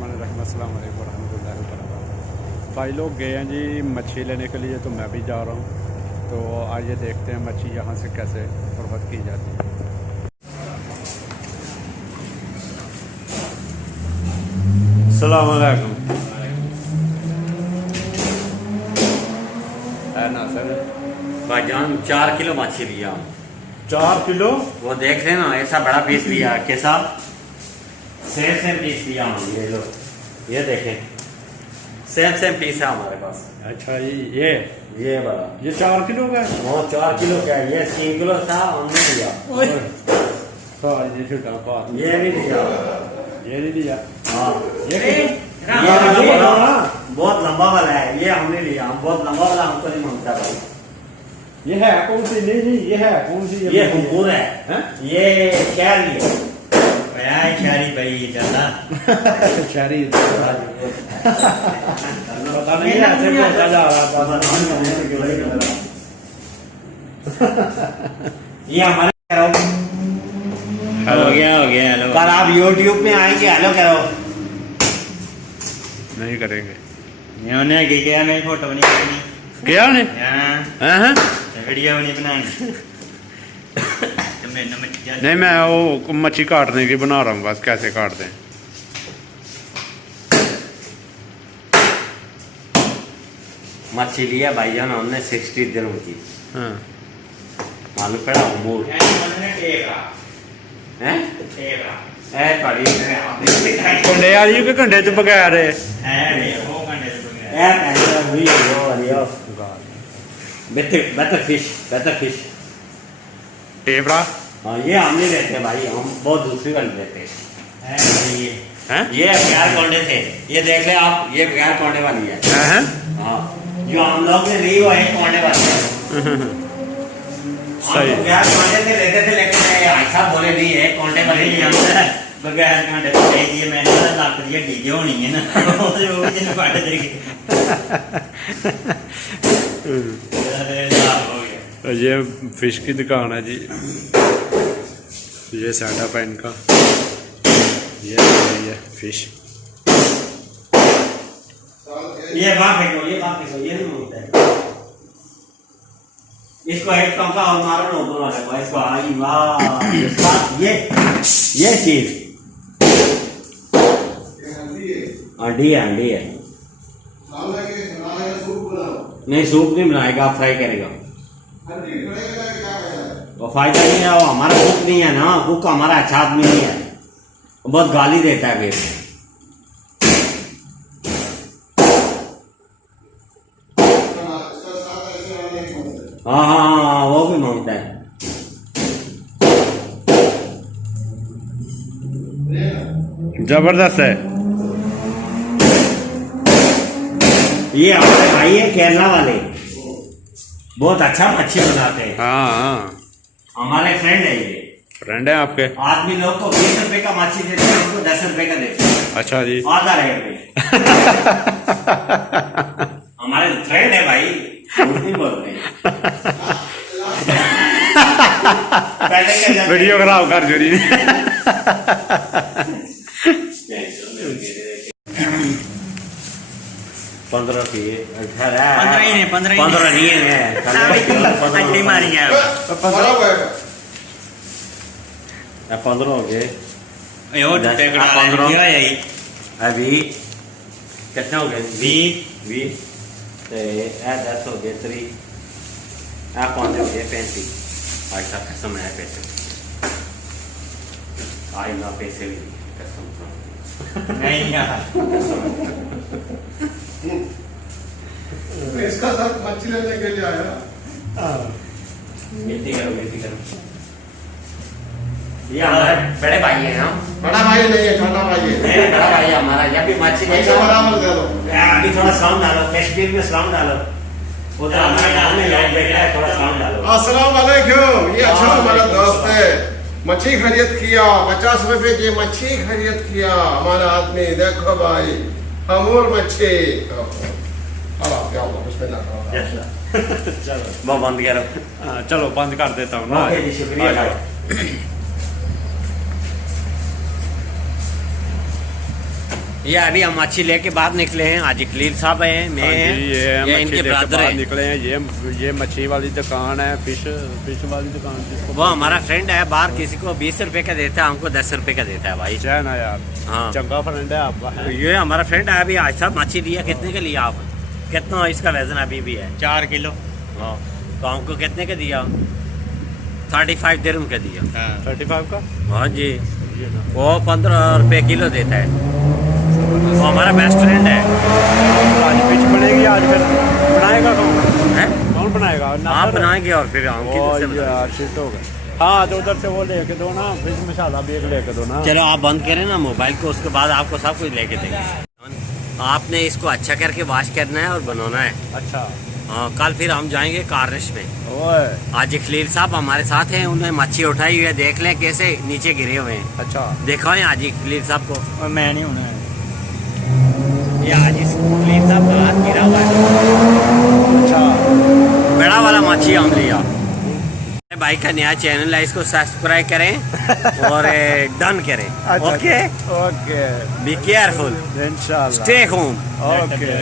बिस्मिल्लाहिर्रहमानिर्रहीम अस्सलाम वालेकुम रहमतुल्लाहि व बरकातहू। भाई लोग गए हैं जी मच्छी लेने के लिए, तो मैं भी जा रहा हूँ। तो आइए देखते हैं मच्छी यहाँ से कैसे फरोख्त की जाती है। अस्सलाम वालेकुम। ना सर भाईजान 4 किलो मछली लिया। 4 किलो? वो देख रहे ना, ऐसा बड़ा पीस लिया कैसा सेम पीस लिया हम। ये लो, ये देखें, सेम पीस है हमारे पास। अच्छा ये बड़ा, ये 4 किलो का है? वो 4 किलो का है, ये 3 किलो था हमने लिया। ये नहीं लिया, ये नहीं लिया। हाँ ये वाला बड़ा बहुत लंबा वाला है, ये हमने लिया। हम बहुत लंबा वाला हमको नहीं मांगता भाई। ये है कौन सी? नहीं ये है कौन सी? ये हुकूर है, ये शहरी है। शहरी भाई ज्यादा शहरी पता नहीं ऐसे बोलता जा रहा। ये हमारे हो गया हेलो। कल आप YouTube में आएंगे हेलो करो। नहीं करेंगे। उन्हें क्या नहीं, फोटो नहीं करनी क्या नहीं? हाँ वीडियो नहीं बनानी। नहीं मैं वो मच्छी काटने की बना रहा हूँ, बस कैसे काटते हैं। मच्छी लिया भाईजान हमने 60 दिनों की। हाँ मालूम पड़ा मूड कंडे आ रही के कंडे तो बगैर बेहतर फिश टेबरा। हाँ ये हम नहीं लेते भाई, हम बहुत दूसरी वाली लेते हैं। ये बगैर कोंडे थे, ये देख ले आप, ये बगैर कोंडे वाली है। हाँ जो हम लोग ने ली वो एक कोंडे वाली है। सही। बगैर कोंडे थे लेते थे, लेकिन ऐसा बोले नहीं एक कोंडे वाली बगैर कोंडे दे दिए मैंने, लाख दिए डीजे होनी है ना वो भी जिन काट देगी। ये फिश की दुकान है जी, ये सेटअप है इनका। ये फिश, ये नहीं होता है। इसको एक टंका और मारो ना ऊपर वाले को, इसको आई वाह। ये चीज अंडी है। नहीं सूप नहीं बनाएगा, आप फ्राई करेगा। वो फायदा नहीं है, वो हमारा कुक नहीं है ना, कुक हमारा अच्छा आदमी नहीं है, बहुत गाली देता है फिर। हाँ वो भी मांगता है। जबरदस्त है। ये हमारे भाई है केरला वाले, बहुत अच्छा मच्छी बनाते हैं। हाँ हमारे फ्रेंड है ये। फ्रेंड है आपके? आदमी लोग को 20 रुपए का मच्छी देते हैं, हमको 10 रुपए का देते हैं। अच्छा जी, आधा रेट में। हमारे फ्रेंड है भाई, नहीं बोलते वीडियो खराब कर जोरी। 15 की 15 नहीं है 15 हो गए। अभी कितने हो गए? 20 10 हो गए, 3 5 हो गए, 35। ऐसा कसम है पैसे आई ना, पैसे भी कसम नहीं यार। इसका साथ मच्छी लेने के लिए आया। गिनती करो। ये हमारे बड़े भाई है ना? बड़ा भाई नहीं है, छोटा भाई है। नहीं बड़ा भाई हमारा। जब भी मच्छी बराबर दे दो। अभी थोड़ा साउंड डालो, कश्मीर में साउंड डालो, उधर हमारे गाँव में लोग बैठा है, थोड़ा साउंड डालो। अस्सलाम वालेकुम। ये अच्छा हमारा दोस्त है, मच्छी खरीद किया 50 रुपए की मच्छी खरीद किया हमारा आदमी। देखो भाई अमूल मच्छी। चलो बंद करो। चलो बंद कर देता हूँ ना। शुक्रिया। ये अभी हम मच्छी लेके बाहर निकले हैं। आज खलील साहब हैं, मैं हाँ हैं, जी, ये मच्छी इनके लेके ब्रदर बाहर हैं। निकले हैं। ये मच्छी वाली दुकान है, फिश वाली दुकान जिसको वो हमारा फ्रेंड है, बाहर किसी को 20 रुपए का देता है, हमको 10 रुपए का देता है भाई। है ना यार, हाँ। चंगा फ्रेंड है आपका है। ये हमारा फ्रेंड है। अभी आज साहब मच्छी लिया, कितने का लिया आप? कितना इसका वजन अभी भी है? 4 किलो। हाँ, तो हमको कितने का दिया? 35 दिरहम का दिया। 35 का। हाँ जी, वो 15 रुपए किलो देता है। वो हमारा बेस्ट फ्रेंड है। आज फिश बनेगी, आज फिर बनाएगा कौन? हैं? कौन बनाएगा? आप बनाएंगे और फिर हम किधर से बनाएंगे? यार शिट हो गया। हाँ, तो उधर से वो लेके दो ना, फिश मसाला भी एक लेके दो ना। चलो आप बंद करें ना मोबाइल को, उसके बाद आपको सब कुछ लेके देंगे। आपने इसको अच्छा करके वॉश करना है और बनाना है। अच्छा। हाँ, कल फिर हम जाएंगे कारनिश में। ओए। आज खलील साहब हमारे साथ हैं, उन्हें मच्छी उठाई हुई है, देख लें कैसे नीचे गिरे हुए हैं। अच्छा। देखो है आज खलील साहब को। और मैं नहीं होना है। ये आज खलील साहब का हाथ गिरा हुआ है। अच्छा। बड़ा वाला मच्छी हम लिया। भाई का नया चैनल है, इसको सब्सक्राइब करें और डन करें। अच्छा, ओके, ओके। बी केयरफुल, इंशाल्लाह। Stay home. ओके।